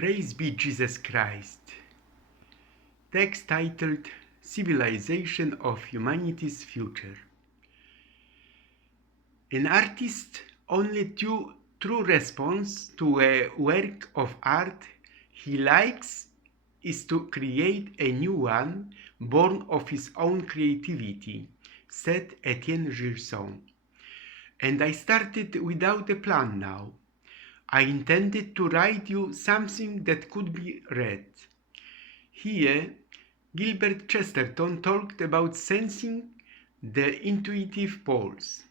Praise be Jesus Christ. Text titled Civilization of Humanity's Future. An artist's only true response to a work of art he likes is to create a new one born of his own creativity, said Etienne Gilson. And I started without a plan now. I intended to write you something that could be read. Here, Gilbert Chesterton talked about sensing the intuitive pulse.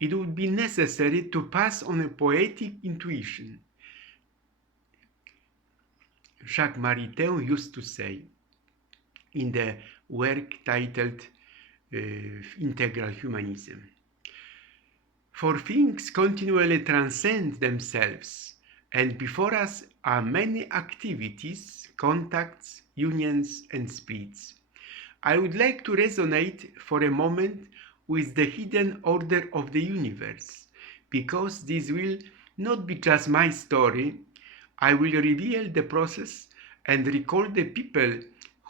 It would be necessary to pass on a poetic intuition. Jacques Maritain used to say in the work titled Integral Humanism. For things continually transcend themselves, and before us are many activities, contacts, unions, and speeds. I would like to resonate for a moment with the hidden order of the universe, because this will not be just my story. I will reveal the process and recall the people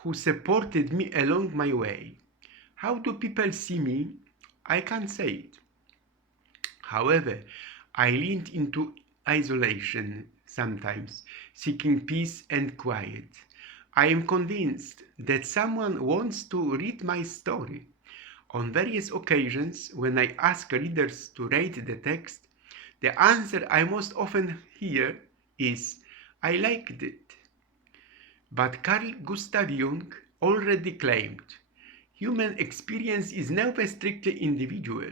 who supported me along my way. How do people see me? I can't say it. However, I leaned into isolation sometimes, seeking peace and quiet. I am convinced that someone wants to read my story. On various occasions, when I ask readers to rate the text, the answer I most often hear is, I liked it. But Carl Gustav Jung already claimed, human experience is never strictly individual.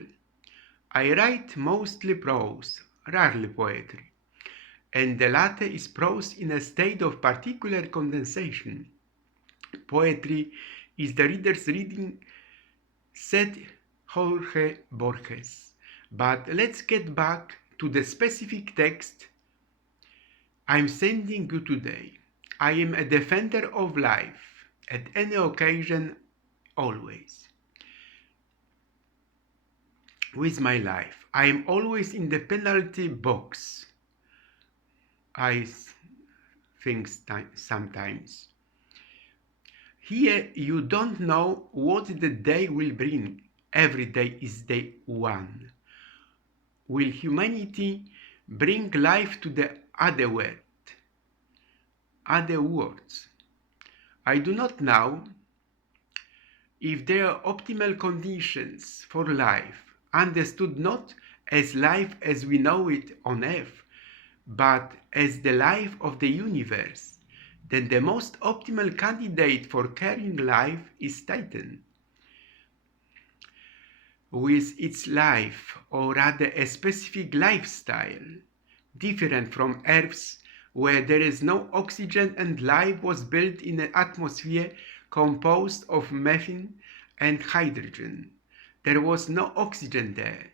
I write mostly prose, rarely poetry, and the latter is prose in a state of particular condensation. Poetry is the reader's reading, said Jorge Borges. But let's get back to the specific text I'm sending you today. I am a defender of life, at any occasion, always. With my life, I am always in the penalty box. I think sometimes. Here you don't know what the day will bring. Every day is day one. Will humanity bring life to the other world? Other worlds? I do not know if there are optimal conditions for life, understood not as life as we know it on earth, but as the life of the universe, then the most optimal candidate for carrying life is Titan. With its life, or rather a specific lifestyle, different from Earth's, where there is no oxygen and life was built in an atmosphere composed of methane and hydrogen. There was no oxygen there.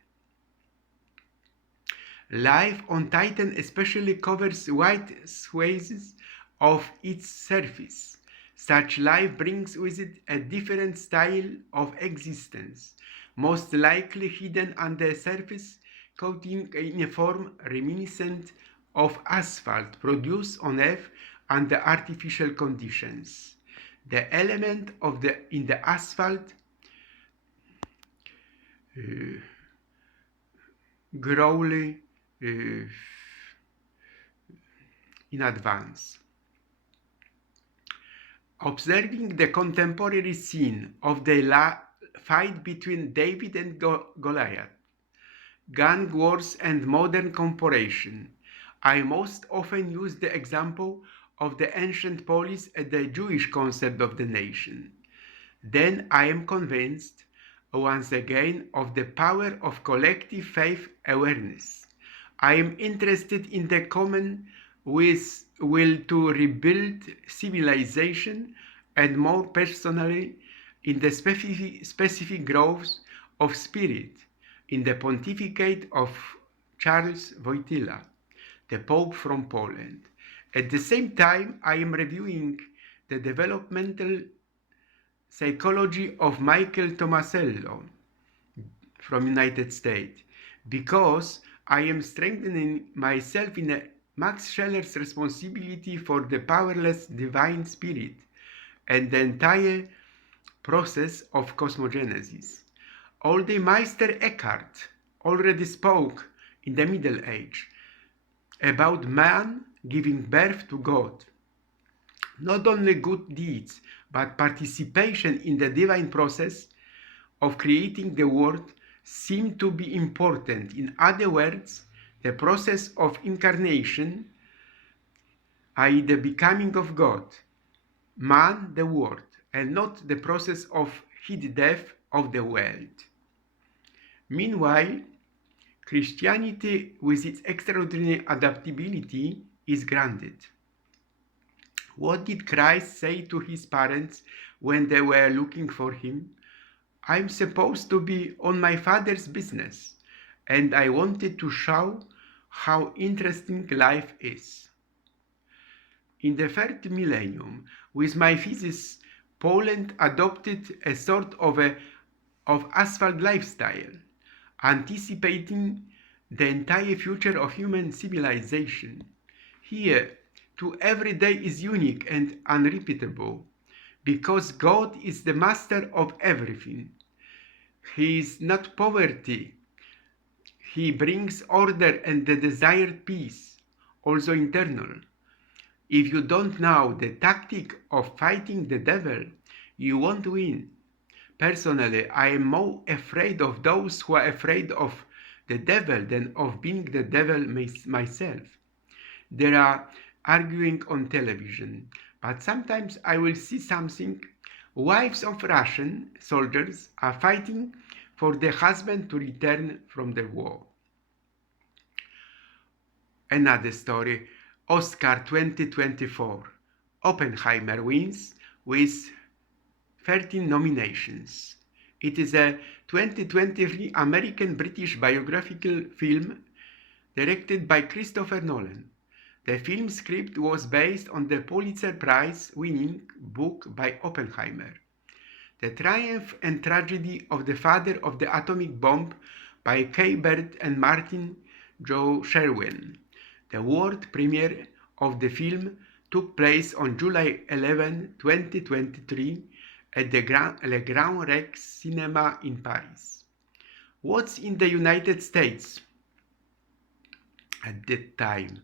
Life on Titan especially covers wide swathes of its surface. Such life brings with it a different style of existence, most likely hidden under a surface coating in a form reminiscent of asphalt produced on Earth under artificial conditions. The element in the asphalt growly in advance. Observing the contemporary scene of the fight between David and Goliath, gang wars and modern comparison, I most often use the example of the ancient polis and the Jewish concept of the nation. Then I am convinced once again of the power of collective faith awareness. I am interested in the common will to rebuild civilization, and more personally in the specific growth of spirit in the pontificate of Charles Wojtyla, the Pope from Poland. At the same time, I am reviewing the developmental psychology of Michael Tomasello from United States, because I am strengthening myself in a Max Scheller's responsibility for the powerless divine spirit and the entire process of cosmogenesis. Old Meister Eckhart already spoke in the Middle Age about man giving birth to God. Not only good deeds, but participation in the divine process of creating the world seem to be important. In other words, the process of incarnation, i.e., the becoming of God, man the world, and not the process of hid death of the world. Meanwhile, Christianity, with its extraordinary adaptability, is granted. What did Christ say to his parents when they were looking for him? I'm supposed to be on my father's business, and I wanted to show how interesting life is. In the third millennium, with my thesis, Poland adopted a sort of asphalt lifestyle, anticipating the entire future of human civilization. Here, too, every day is unique and unrepeatable, because God is the master of everything. He is not poverty. He brings order and the desired peace, also internal. If you don't know the tactic of fighting the devil, you won't win. Personally, I am more afraid of those who are afraid of the devil than of being the devil myself. There are arguing on television, but sometimes I will see something. Wives of Russian soldiers are fighting for their husband to return from the war. Another story, Oscar 2024. Oppenheimer wins with 13 nominations. It is a 2023 American-British biographical film directed by Christopher Nolan. The film script was based on the Pulitzer Prize-winning book by Oppenheimer, The Triumph and Tragedy of the Father of the Atomic Bomb by Kay Bird and Martin Joe Sherwin. The world premiere of the film took place on July 11, 2023 at the Le Grand Rex Cinema in Paris. What's in the United States at that time?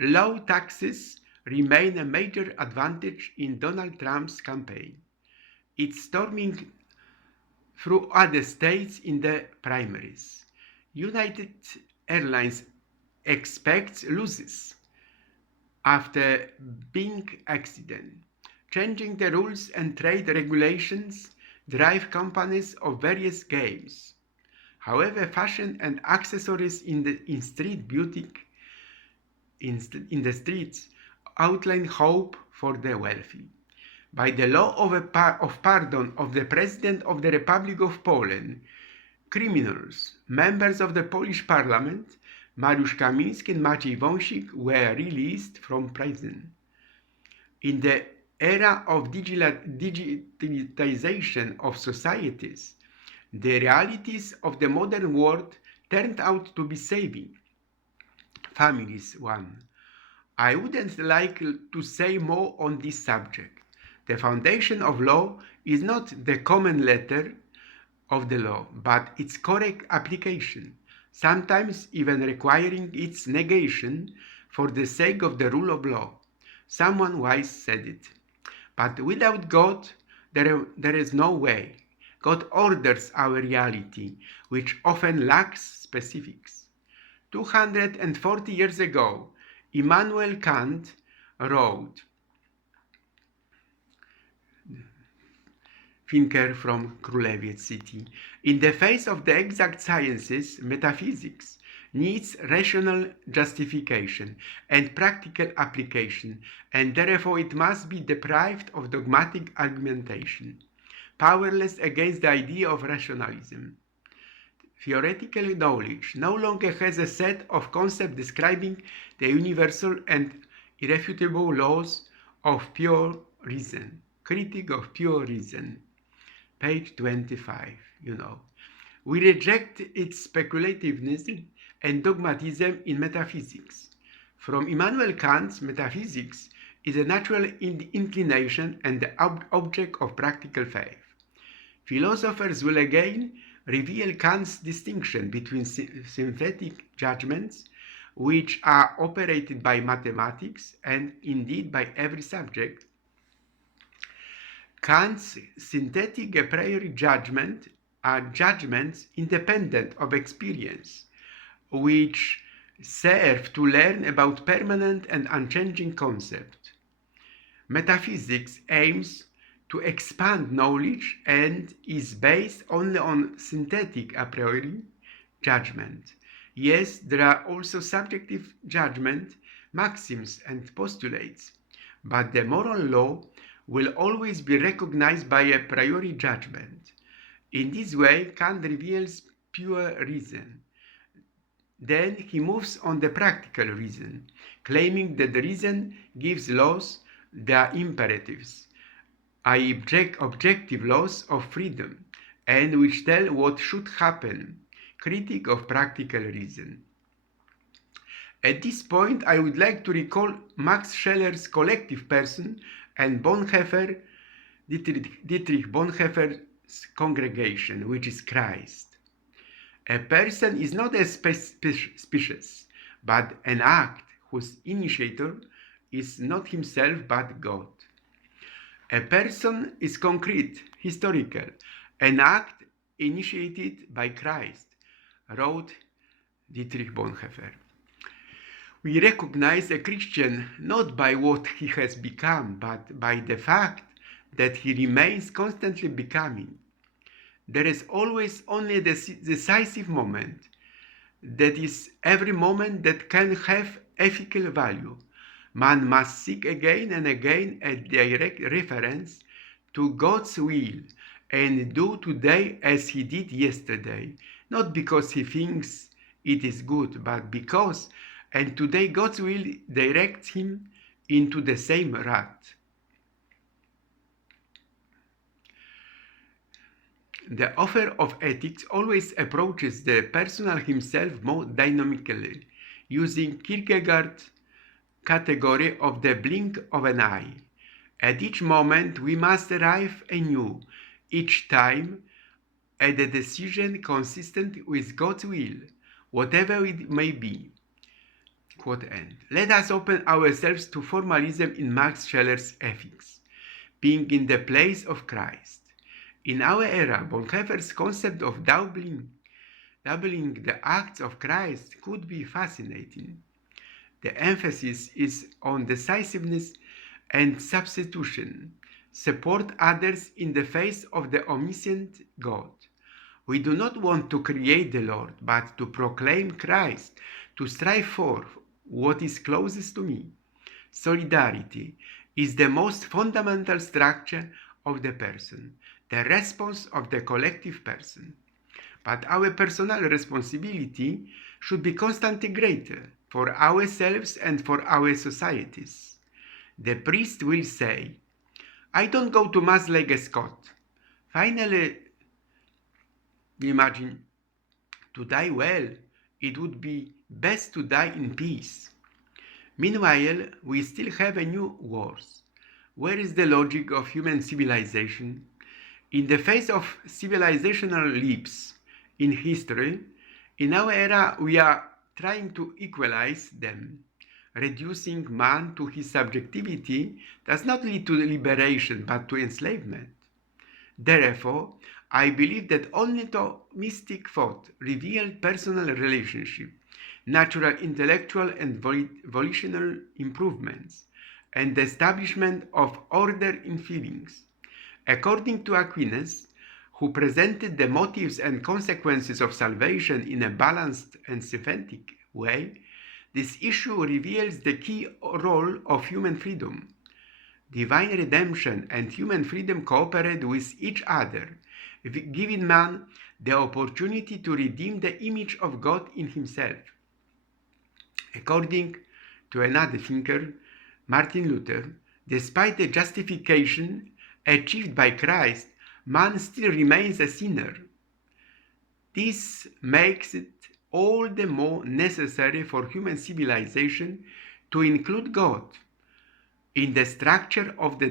Low taxes remain a major advantage in Donald Trump's campaign. It's storming through other states in the primaries. United Airlines expects losses after Bing accident. Changing the rules and trade regulations drive companies of various games. However, fashion and accessories in street beauty in the streets outline hope for the wealthy. By the law of pardon of the President of the Republic of Poland, criminals, members of the Polish Parliament, Mariusz Kamiński and Maciej Wąsik were released from prison. In the era of digitization of societies, the realities of the modern world turned out to be saving families. I wouldn't like to say more on this subject. The foundation of law is not the common letter of the law, but its correct application, sometimes even requiring its negation for the sake of the rule of law. Someone wise said it. But without God, there is no way. God orders our reality, which often lacks specifics. 240 years ago, Immanuel Kant wrote, thinker from Królewiec city, in the face of the exact sciences, metaphysics needs rational justification and practical application, and therefore it must be deprived of dogmatic argumentation, powerless against the idea of rationalism. Theoretical knowledge no longer has a set of concepts describing the universal and irrefutable laws of pure reason. Critique of Pure Reason, page 25, We reject its speculativism and dogmatism in metaphysics. From Immanuel Kant's metaphysics is a natural inclination and the object of practical faith. Philosophers will again reveal Kant's distinction between synthetic judgments, which are operated by mathematics and indeed by every subject. Kant's synthetic a priori judgment are judgments independent of experience, which serve to learn about permanent and unchanging concepts. Metaphysics aims to expand knowledge and is based only on synthetic a priori judgment. Yes, there are also subjective judgment, maxims and postulates, but the moral law will always be recognized by a priori judgment. In this way, Kant reveals pure reason. Then he moves on the practical reason, claiming that the reason gives laws, the imperatives, i.e. objective laws of freedom, and which tell what should happen, critique of practical reason. At this point, I would like to recall Max Scheller's collective person and Dietrich Bonhoeffer's congregation, which is Christ. A person is not a species, but an act whose initiator is not himself but God. A person is concrete, historical, an act initiated by Christ, wrote Dietrich Bonhoeffer. We recognize a Christian not by what he has become, but by the fact that he remains constantly becoming. There is always only the decisive moment, that is, every moment that can have ethical value. Man must seek again and again a direct reference to God's will and do today as he did yesterday, not because he thinks it is good, but because, and today God's will directs him into the same rut. The author of ethics always approaches the personal himself more dynamically, using Kierkegaard's category of the blink of an eye. At each moment we must arrive anew, each time at a decision consistent with God's will, whatever it may be. Quote end. Let us open ourselves to formalism in Max Scheller's ethics, being in the place of Christ. In our era, Bonhoeffer's concept of doubling the acts of Christ could be fascinating. The emphasis is on decisiveness and substitution. Support others in the face of the omniscient God. We do not want to create the Lord, but to proclaim Christ, to strive for what is closest to me. Solidarity is the most fundamental structure of the person, the response of the collective person. But our personal responsibility should be constantly greater for ourselves and for our societies. The priest will say, I don't go to Mass like a Scot. Finally, imagine, to die well, it would be best to die in peace. Meanwhile, we still have a new wars. Where is the logic of human civilization? In the face of civilizational leaps in history, in our era we are trying to equalize them. Reducing man to his subjectivity does not lead to liberation but to enslavement. Therefore, I believe that only Thomistic thought revealed personal relationship, natural intellectual and volitional improvements, and the establishment of order in feelings. According to Aquinas, who presented the motives and consequences of salvation in a balanced and synthetic way, this issue reveals the key role of human freedom. Divine redemption and human freedom cooperate with each other, giving man the opportunity to redeem the image of God in himself. According to another thinker, Martin Luther, despite the justification achieved by Christ, man still remains a sinner. This makes it all the more necessary for human civilization to include God in the structure of the